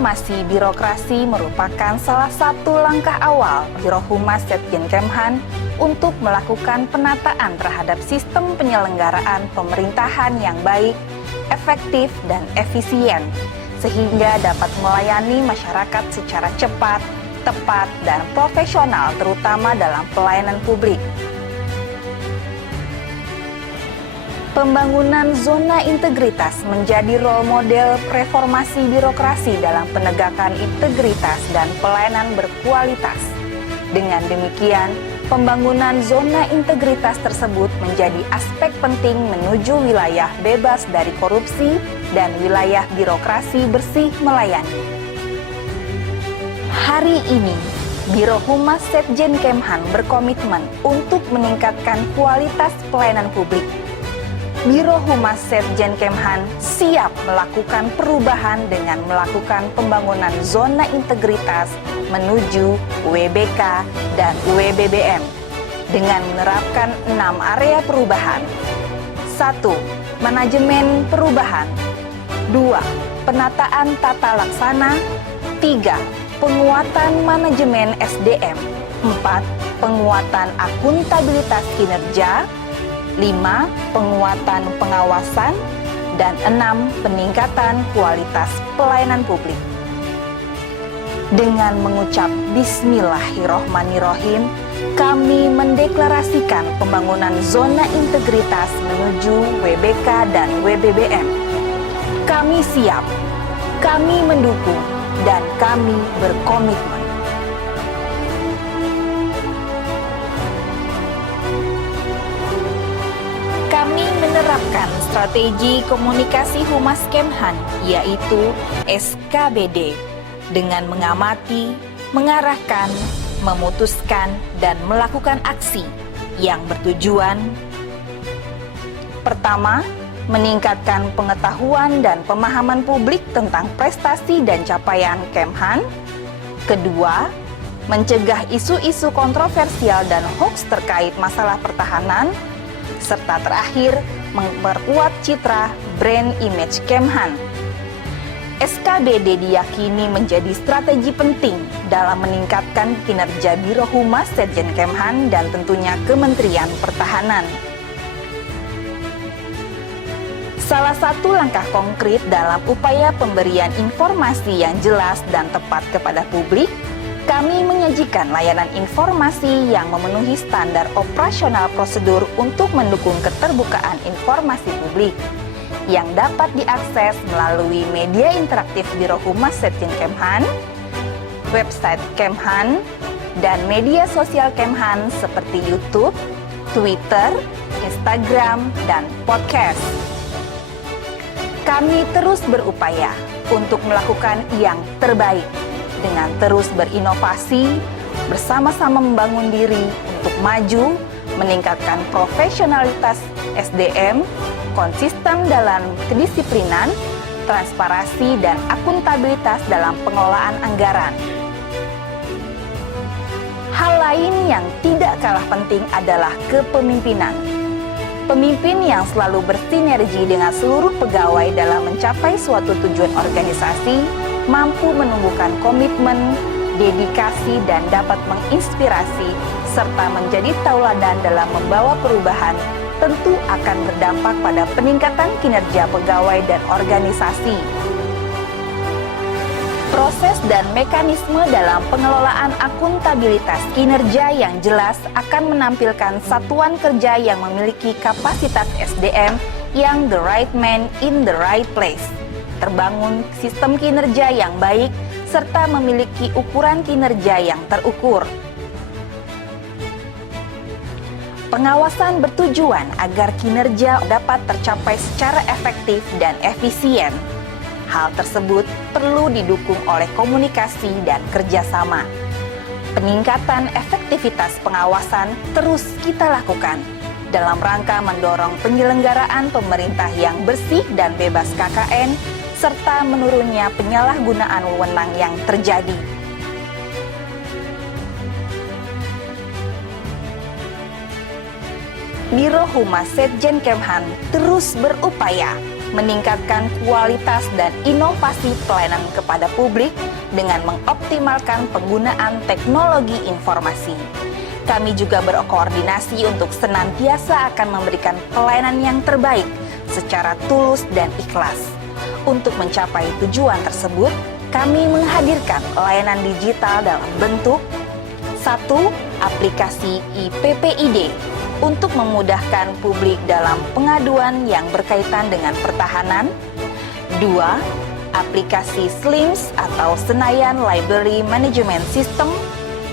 Reformasi birokrasi merupakan salah satu langkah awal Biro Humas Setjenkemhan untuk melakukan penataan terhadap sistem penyelenggaraan pemerintahan yang baik, efektif, dan efisien, sehingga dapat melayani masyarakat secara cepat, tepat, dan profesional, terutama dalam pelayanan publik. Pembangunan zona integritas menjadi role model reformasi birokrasi dalam penegakan integritas dan pelayanan berkualitas. Dengan demikian, pembangunan zona integritas tersebut menjadi aspek penting menuju wilayah bebas dari korupsi dan wilayah birokrasi bersih melayani. Hari ini, Biro Humas Setjenkemhan berkomitmen untuk meningkatkan kualitas pelayanan publik. Biro Humas Setjenkemhan siap melakukan perubahan dengan melakukan pembangunan zona integritas menuju WBK dan WBBM dengan menerapkan 6 area perubahan. 1. Manajemen perubahan. 2. Penataan tata laksana. 3. Penguatan manajemen SDM. 4. Penguatan akuntabilitas kinerja. 5. Penguatan pengawasan, dan 6. Peningkatan kualitas pelayanan publik. Dengan mengucap Bismillahirrohmanirrohim, kami mendeklarasikan pembangunan zona integritas menuju WBK dan WBBM. Kami siap, kami mendukung, dan kami berkomitmen. Kami menerapkan strategi komunikasi Humas Kemhan, yaitu SKBD, dengan mengamati, mengarahkan, memutuskan, dan melakukan aksi yang bertujuan: pertama, meningkatkan pengetahuan dan pemahaman publik tentang prestasi dan capaian Kemhan. Kedua, mencegah isu-isu kontroversial dan hoaks terkait masalah pertahanan. Serta terakhir, memperkuat citra brand image Kemhan. SKBD diyakini menjadi strategi penting dalam meningkatkan kinerja Biro Humas Setjenkemhan dan tentunya Kementerian Pertahanan. Salah satu langkah konkret dalam upaya pemberian informasi yang jelas dan tepat kepada publik, kami menyajikan layanan informasi yang memenuhi standar operasional prosedur untuk mendukung keterbukaan informasi publik yang dapat diakses melalui media interaktif Biro Humas Setjenkemhan, website Kemhan, dan media sosial Kemhan seperti YouTube, Twitter, Instagram, dan podcast. Kami terus berupaya untuk melakukan yang terbaik dengan terus berinovasi, bersama-sama membangun diri untuk maju, meningkatkan profesionalitas SDM, konsisten dalam kedisiplinan, transparansi, dan akuntabilitas dalam pengelolaan anggaran. Hal lain yang tidak kalah penting adalah kepemimpinan. Pemimpin yang selalu bersinergi dengan seluruh pegawai dalam mencapai suatu tujuan organisasi, mampu menumbuhkan komitmen, dedikasi, dan dapat menginspirasi, serta menjadi tauladan dalam membawa perubahan, tentu akan berdampak pada peningkatan kinerja pegawai dan organisasi. Proses dan mekanisme dalam pengelolaan akuntabilitas kinerja yang jelas akan menampilkan satuan kerja yang memiliki kapasitas SDM yang the right man in the right place, terbangun sistem kinerja yang baik, serta memiliki ukuran kinerja yang terukur. Pengawasan bertujuan agar kinerja dapat tercapai secara efektif dan efisien. Hal tersebut perlu didukung oleh komunikasi dan kerjasama. Peningkatan efektivitas pengawasan terus kita lakukan dalam rangka mendorong penyelenggaraan pemerintah yang bersih dan bebas KKN, serta menurunnya penyalahgunaan wewenang yang terjadi. Biro Humas Setjenkemhan terus berupaya meningkatkan kualitas dan inovasi pelayanan kepada publik dengan mengoptimalkan penggunaan teknologi informasi. Kami juga berkoordinasi untuk senantiasa akan memberikan pelayanan yang terbaik secara tulus dan ikhlas. Untuk mencapai tujuan tersebut, kami menghadirkan layanan digital dalam bentuk 1. Aplikasi IPPID untuk memudahkan publik dalam pengaduan yang berkaitan dengan pertahanan. 2. Aplikasi SLIMS atau Senayan Library Management System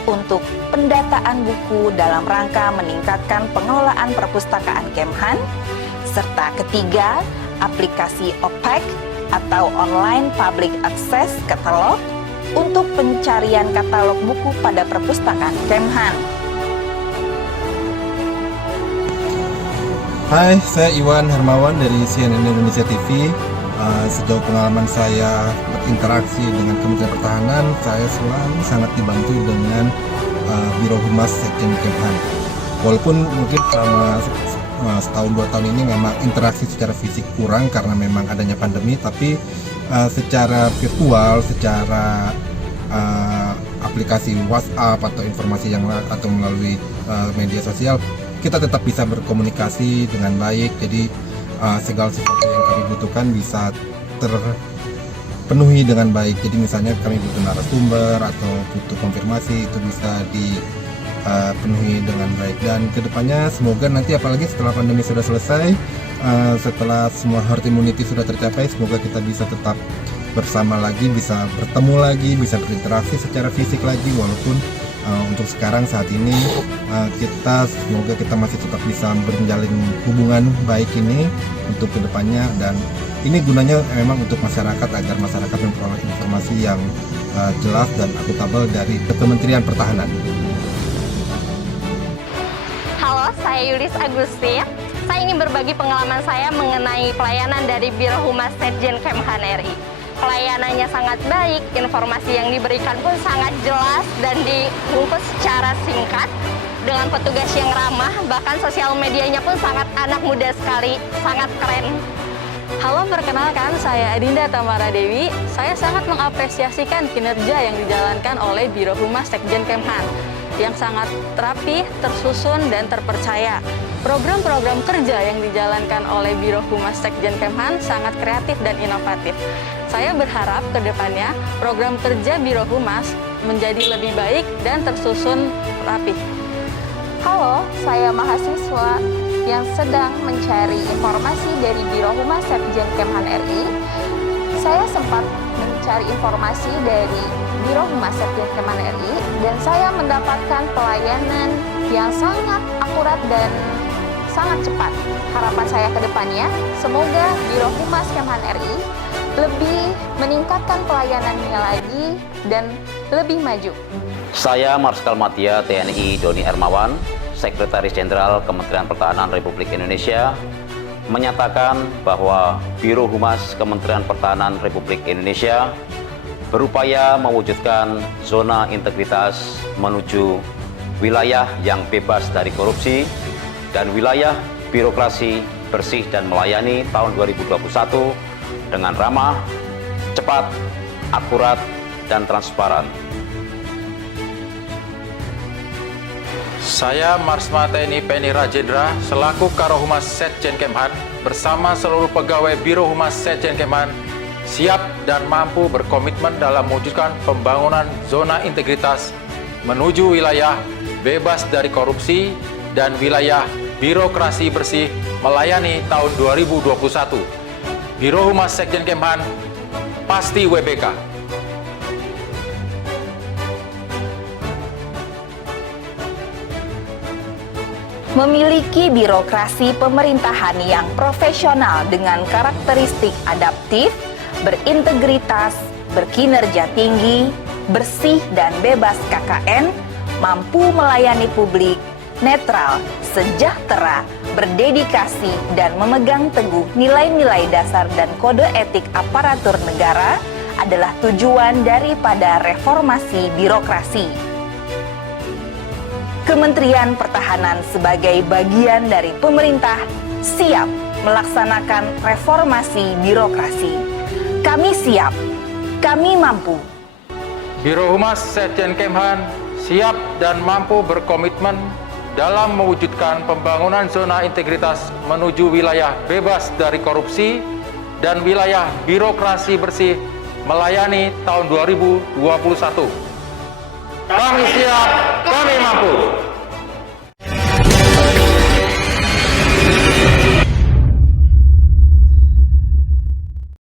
untuk pendataan buku dalam rangka meningkatkan pengelolaan perpustakaan Kemhan. Serta ketiga, aplikasi OPAC atau Online Public Access Catalog untuk pencarian katalog buku pada perpustakaan Kemhan. Hai, saya Iwan Hermawan dari CNN Indonesia TV. Sejauh pengalaman saya berinteraksi dengan Kementerian Pertahanan, saya selalu sangat dibantu dengan Biro Humas Sekjen Kemhan. Walaupun mungkin selama setahun 2 tahun ini memang interaksi secara fisik kurang karena memang adanya pandemi, tapi secara virtual, secara aplikasi WhatsApp atau informasi yang atau melalui media sosial, kita tetap bisa berkomunikasi dengan baik. Jadi segala sesuatu yang kami butuhkan bisa terpenuhi dengan baik. Jadi misalnya kami butuh narasumber atau butuh konfirmasi, itu bisa dipenuhi dengan baik. Dan kedepannya semoga nanti, apalagi setelah pandemi sudah selesai, setelah semua herd immunity sudah tercapai, semoga kita bisa tetap bersama lagi, bisa bertemu lagi, bisa berinteraksi secara fisik lagi. Walaupun untuk sekarang saat ini semoga kita masih tetap bisa menjalin hubungan baik ini untuk kedepannya, dan ini gunanya memang untuk masyarakat agar masyarakat memperoleh informasi yang jelas dan akuntabel dari Kementerian Pertahanan. Halo, saya Yulis Agustin. Saya ingin berbagi pengalaman saya mengenai pelayanan dari Biro Humas Sekjen Kemhan RI. Pelayanannya sangat baik, informasi yang diberikan pun sangat jelas dan dibungkus secara singkat dengan petugas yang ramah, bahkan sosial medianya pun sangat anak muda sekali, sangat keren. Halo, perkenalkan saya Adinda Tamara Dewi. Saya sangat mengapresiasikan kinerja yang dijalankan oleh Biro Humas Sekjen Kemhan yang sangat rapi, tersusun, dan terpercaya. Program-program kerja yang dijalankan oleh Biro Humas Sekjen Kemhan sangat kreatif dan inovatif. Saya berharap ke depannya program kerja Biro Humas menjadi lebih baik dan tersusun rapi. Halo, saya mahasiswa yang sedang mencari informasi dari Biro Humas Sekjen Kemhan RI. Saya sempat mencari informasi dari Biro Humas Sekjen Kemhan RI dan saya mendapatkan pelayanan yang sangat akurat dan sangat cepat. Harapan saya ke depannya, semoga Biro Humas Kemhan RI lebih meningkatkan pelayanannya lagi dan lebih maju. Saya Marskal Madia TNI Doni Hermawan, Sekretaris Jenderal Kementerian Pertahanan Republik Indonesia, menyatakan bahwa Biro Humas Kementerian Pertahanan Republik Indonesia berupaya mewujudkan zona integritas menuju wilayah yang bebas dari korupsi dan wilayah birokrasi bersih dan melayani tahun 2021 dengan ramah, cepat, akurat, dan transparan. Saya Marsma TNI Penny Rajendra selaku Karohumas Sekjen Kemhan bersama seluruh pegawai Biro Humas Sekjen Kemhan siap dan mampu berkomitmen dalam mewujudkan pembangunan zona integritas menuju wilayah bebas dari korupsi dan wilayah birokrasi bersih melayani tahun 2021. Biro Humas Sekjen Kemhan pasti WBK. Memiliki birokrasi pemerintahan yang profesional dengan karakteristik adaptif, berintegritas, berkinerja tinggi, bersih dan bebas KKN, mampu melayani publik, netral, sejahtera, berdedikasi, dan memegang teguh nilai-nilai dasar dan kode etik aparatur negara adalah tujuan daripada reformasi birokrasi. Kementerian Pertahanan sebagai bagian dari pemerintah siap melaksanakan reformasi birokrasi. Kami siap, kami mampu. Biro Humas Setjen Kemhan siap dan mampu berkomitmen dalam mewujudkan pembangunan zona integritas menuju wilayah bebas dari korupsi dan wilayah birokrasi bersih melayani tahun 2021. Kami siap, kami mampu.